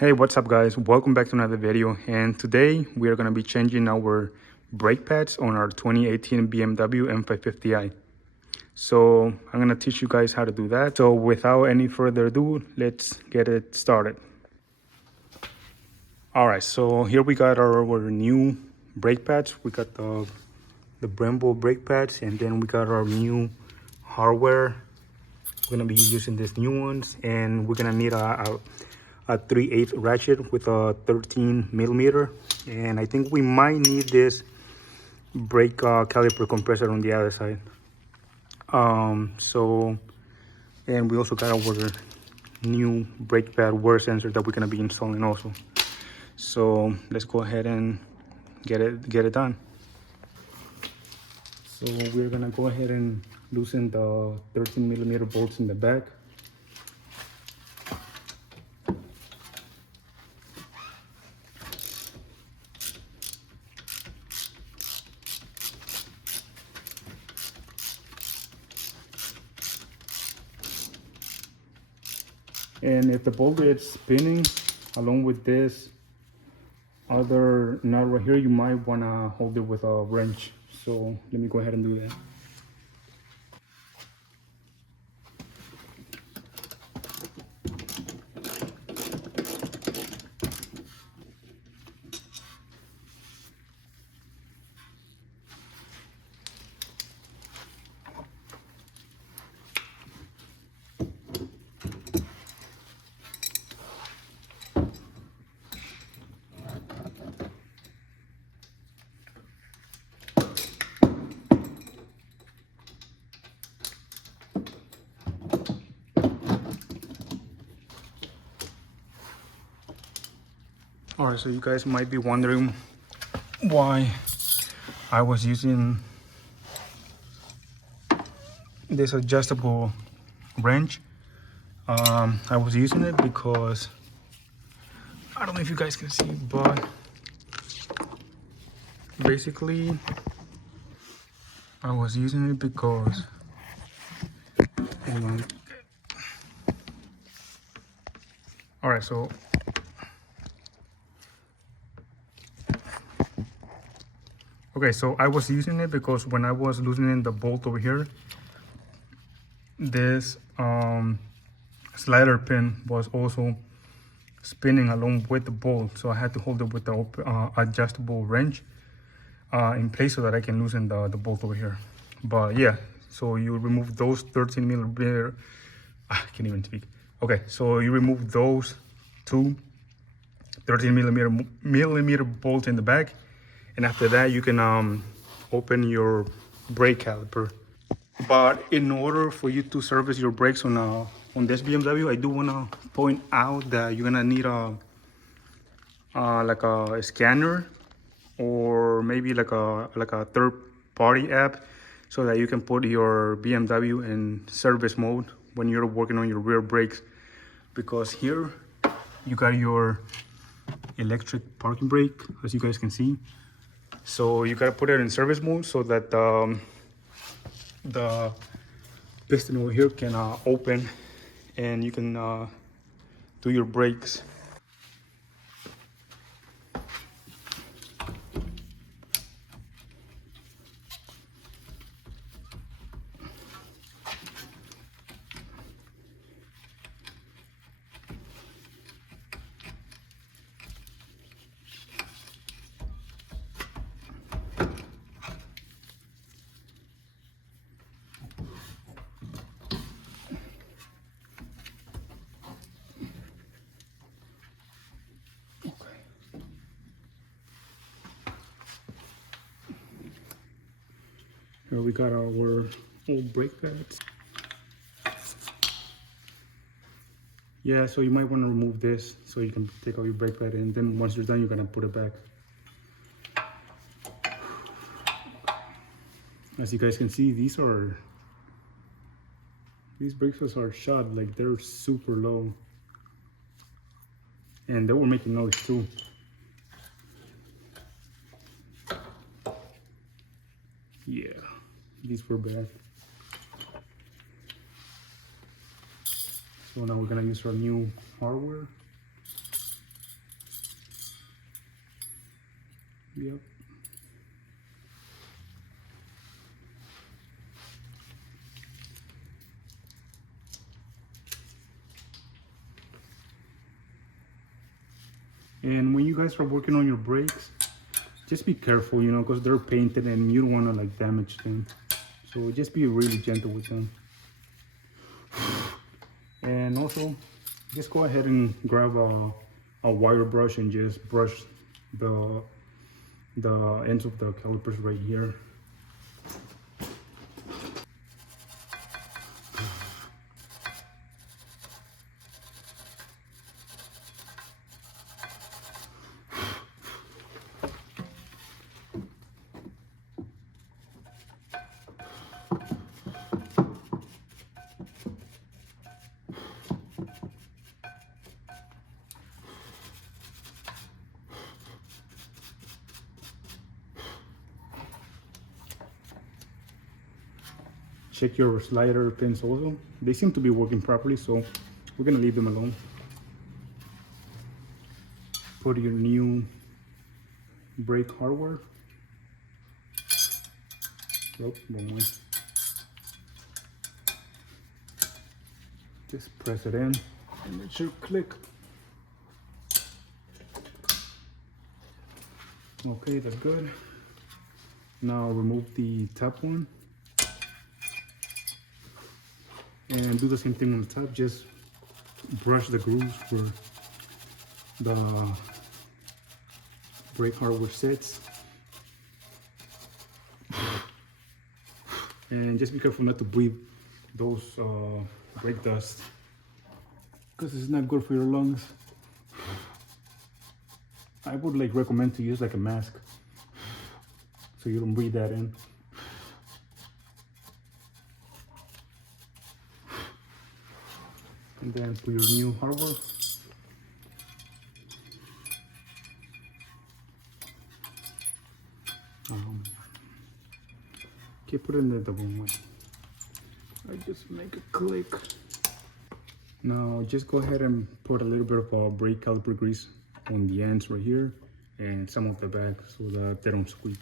Hey, what's up guys? Welcome back to another video, and today we are going to be changing our brake pads on our 2018 BMW M550i. So I'm going to teach you guys how to do that. So without any further ado, let's get it started. All right, so here we got our new brake pads. We got the Brembo brake pads, and then we got our new hardware. We're going to be using these new ones, and we're going to need a 3/8 ratchet with a 13 millimeter, and I think we might need this brake caliper compressor on the other side. And we also got our new brake pad wear sensor that we're going to be installing also. So let's go ahead and get it done. So we're going to go ahead and loosen the 13 millimeter bolts in the back. And if the bolt is spinning along with this other nut right here, you might want to hold it with a wrench. So let me go ahead and do that. All right, so you guys might be wondering why I was using this adjustable wrench. I was using it because, I don't know if you guys can see, but basically I was using it because, hold on. All right, so I was using it because when I was loosening the bolt over here, this slider pin was also spinning along with the bolt, so I had to hold it with the adjustable wrench in place so that I can loosen the bolt over here. But yeah, so you remove those 13 millimeter, I can't even speak. Okay, so you remove those two 13 millimeter bolts in the back, and after that you can open your brake caliper. But in order for you to service your brakes on this BMW, I do want to point out that you're gonna need like a scanner, or maybe like a third-party app, so that you can put your BMW in service mode when you're working on your rear brakes. Because here you got your electric parking brake, as you guys can see. So you gotta put it in service mode so that the piston over here can open, and you can do your brakes. Here we got our old brake pads. Yeah, so you might want to remove this so you can take out your brake pad, and then once you're done, you're gonna put it back. As you guys can see, these brake pads are shot, like they're super low, and they were making noise too. Yeah, these were bad. So now we're gonna use our new hardware. Yep. And when you guys are working on your brakes, just be careful, you know, because they're painted and you don't want to like damage them. So just be really gentle with them. And also, just go ahead and grab a wire brush and just brush the ends of the calipers right here. Check your slider pins also. They seem to be working properly, so we're gonna leave them alone. Put your new brake hardware. Oh, wrong way. Just press it in and it should click. Okay, that's good. Now remove the top one. And do the same thing on the top, just brush the grooves where the brake hardware sits. And just be careful not to breathe those brake dust, because it's not good for your lungs. I would like recommend to use like a mask so you don't breathe that in. And then put your new hardware. Okay, put it in the wrong way. I just make a click. Now just go ahead and put a little bit of brake caliper grease on the ends right here and some of the back so that they don't squeak.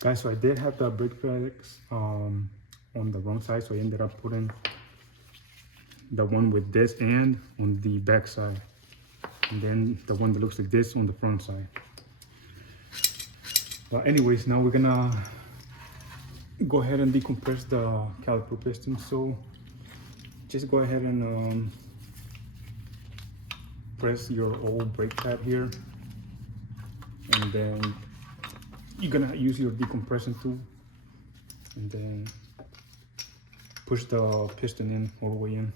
Guys, so I did have the brake pads on the wrong side, so I ended up putting the one with this end on the back side, and then the one that looks like this on the front side. But anyways, now we're gonna go ahead and decompress the caliper piston. So just go ahead and press your old brake pad here, and then you're gonna use your decompression tool and then push the piston in all the way in.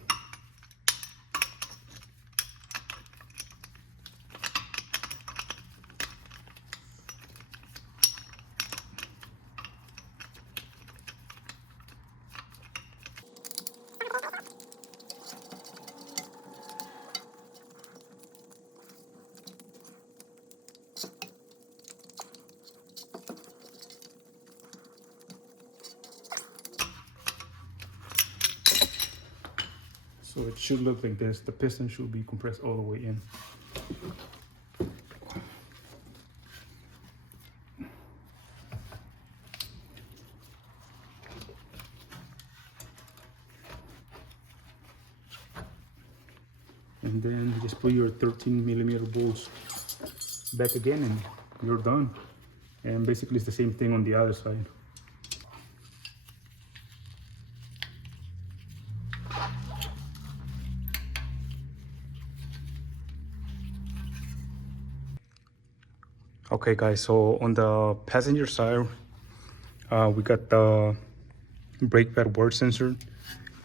So it should look like this. The piston should be compressed all the way in. And then you just put your 13mm bolts back again and you're done. And basically it's the same thing on the other side. Okay guys, so on the passenger side, we got the brake pad wear sensor,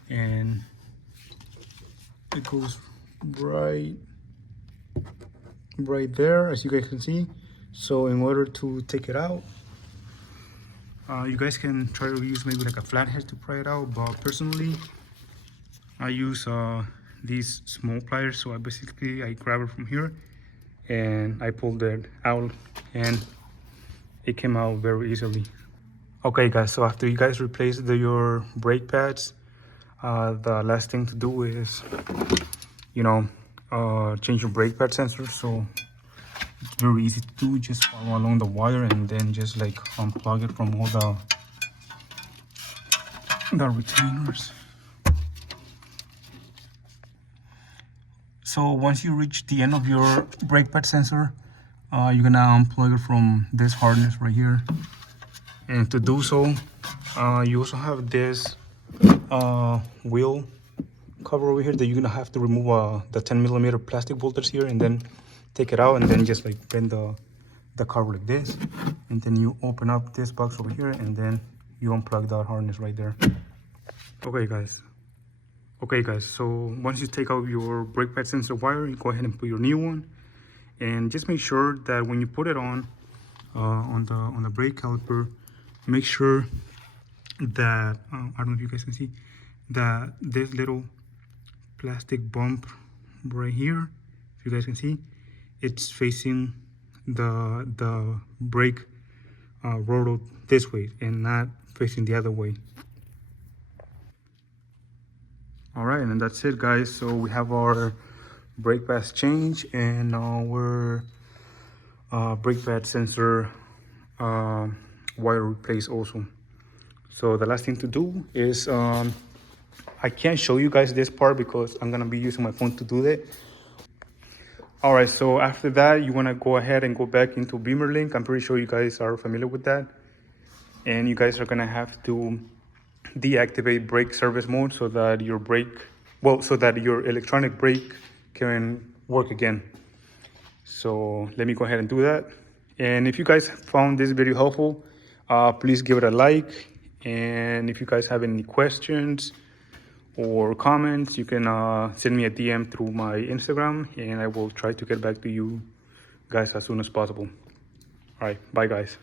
and it goes right right there, as you guys can see. So in order to take it out, you guys can try to use maybe like a flathead to pry it out, but personally I use these small pliers. So I grab it from here and I pulled it out, and it came out very easily. Okay guys, so after you guys replace your brake pads, the last thing to do is, you know, change your brake pad sensor. So it's very easy to do. Just follow along the wire and then just like unplug it from all the retainers. So once you reach the end of your brake pad sensor, you're gonna unplug it from this harness right here. And to do so, you also have this wheel cover over here that you're gonna have to remove the 10mm plastic bolters here, and then take it out, and then just like bend the cover like this, and then you open up this box over here, and then you unplug that harness right there. Okay guys, so once you take out your brake pad sensor wire, you go ahead and put your new one, and just make sure that when you put it on the brake caliper, make sure that I don't know if you guys can see that this little plastic bump right here, if you guys can see, it's facing the brake rotor this way and not facing the other way. All right, and that's it guys. So we have our brake pads changed and our brake pad sensor wire replaced also. So the last thing to do is I can't show you guys this part because I'm gonna be using my phone to do that. All right, so after that, you wanna go ahead and go back into BIMMER Link. I'm pretty sure you guys are familiar with that. And you guys are gonna have to deactivate brake service mode so that your electronic brake can work again. So let me go ahead and do that. And if you guys found this video helpful, please give it a like. And if you guys have any questions or comments, you can send me a DM through my Instagram, and I will try to get back to you guys as soon as possible. All right, bye guys.